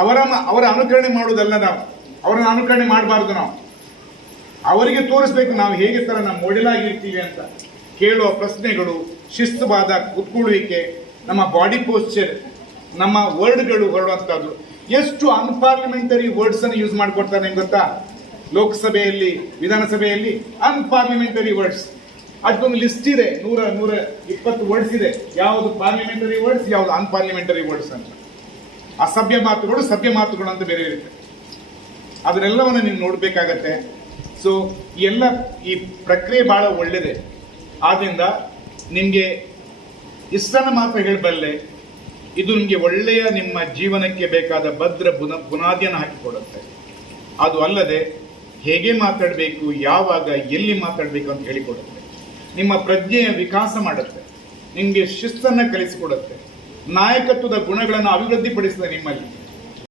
ಅವರ ಅನುಕರಣೆ ಮಾಡುವುದಲ್ಲ, ನಾವು ಅವರನ್ನು ಅನುಕರಣೆ ಮಾಡಬಾರ್ದು. ನಾವು ಅವರಿಗೆ ತೋರಿಸ್ಬೇಕು ನಾವು ಹೇಗೆ ತರ ನಾವು ಮಾಡೆಲ್ ಆಗಿರ್ತೀವಿ ಅಂತ. ಕೇಳುವ ಪ್ರಶ್ನೆಗಳು, ಶಿಸ್ತುವಾದ ಕೂತ್ಕೊಳ್ಳುವಿಕೆ, ನಮ್ಮ ಬಾಡಿ ಪೋಸ್ಚರ್, ನಮ್ಮ ವರ್ಡ್ಗಳು ಹೊರಡುವಂಥದ್ದು. ಎಷ್ಟು ಅನ್ಪಾರ್ಲಿಮೆಂಟರಿ ವರ್ಡ್ಸ್ ಅನ್ನು ಯೂಸ್ ಮಾಡ್ಕೊಡ್ತಾರೆ ನಿಮ್ಗೆ ಗೊತ್ತಾ? ಲೋಕಸಭೆಯಲ್ಲಿ, ವಿಧಾನಸಭೆಯಲ್ಲಿ ಅನ್ಪಾರ್ಲಿಮೆಂಟರಿ ವರ್ಡ್ಸ್ ಅದಕ್ಕೊಂದು ಲಿಸ್ಟ್ ಇದೆ, 120 ವರ್ಡ್ಸ್ ಇದೆ. ಯಾವುದು ಪಾರ್ಲಿಮೆಂಟರಿ ವರ್ಡ್ಸ್, ಯಾವುದು ಅನ್ಪಾರ್ಲಿಮೆಂಟರಿ ವರ್ಡ್ಸ್ ಅಂತ. ಅಸಭ್ಯ ಮಾತುಗಳು, ಸಭ್ಯ ಮಾತುಗಳು ಅಂತ ಬೇರೆ ಇರುತ್ತೆ. ಅದನ್ನೆಲ್ಲವನ್ನು ನೀವು ನೋಡ್ಬೇಕಾಗತ್ತೆ. ಸೊ ಈ ಪ್ರಕ್ರಿಯೆ ಬಹಳ ಒಳ್ಳೆಯದೆ. ಆದ್ರಿಂದ ನಿಮಗೆ ಇಷ್ಟನ್ನು ಮಾತ್ರ ಹೇಳಬಲ್ಲೆ, ಇದು ನಿಮಗೆ ಒಳ್ಳೆಯ ನಿಮ್ಮ ಜೀವನಕ್ಕೆ ಬೇಕಾದ ಭದ್ರ ಬುನಾದಿಯನ್ನು ಹಾಕಿಕೊಡುತ್ತೆ. ಅದು ಅಲ್ಲದೆ ಹೇಗೆ ಮಾತಾಡಬೇಕು, ಯಾವಾಗ, ಎಲ್ಲಿ ಮಾತಾಡಬೇಕು ಅಂತ ಹೇಳಿಕೊಡುತ್ತೆ. ನಿಮ್ಮ ಪ್ರಜ್ಞೆಯ ವಿಕಾಸ ಮಾಡುತ್ತೆ, ನಿಮಗೆ ಶಿಸ್ತನ್ನು ಕಲಿಸಿಕೊಡುತ್ತೆ, ನಾಯಕತ್ವದ ಗುಣಗಳನ್ನು ಅಭಿವೃದ್ಧಿಪಡಿಸುತ್ತೆ ನಿಮ್ಮಲ್ಲಿ.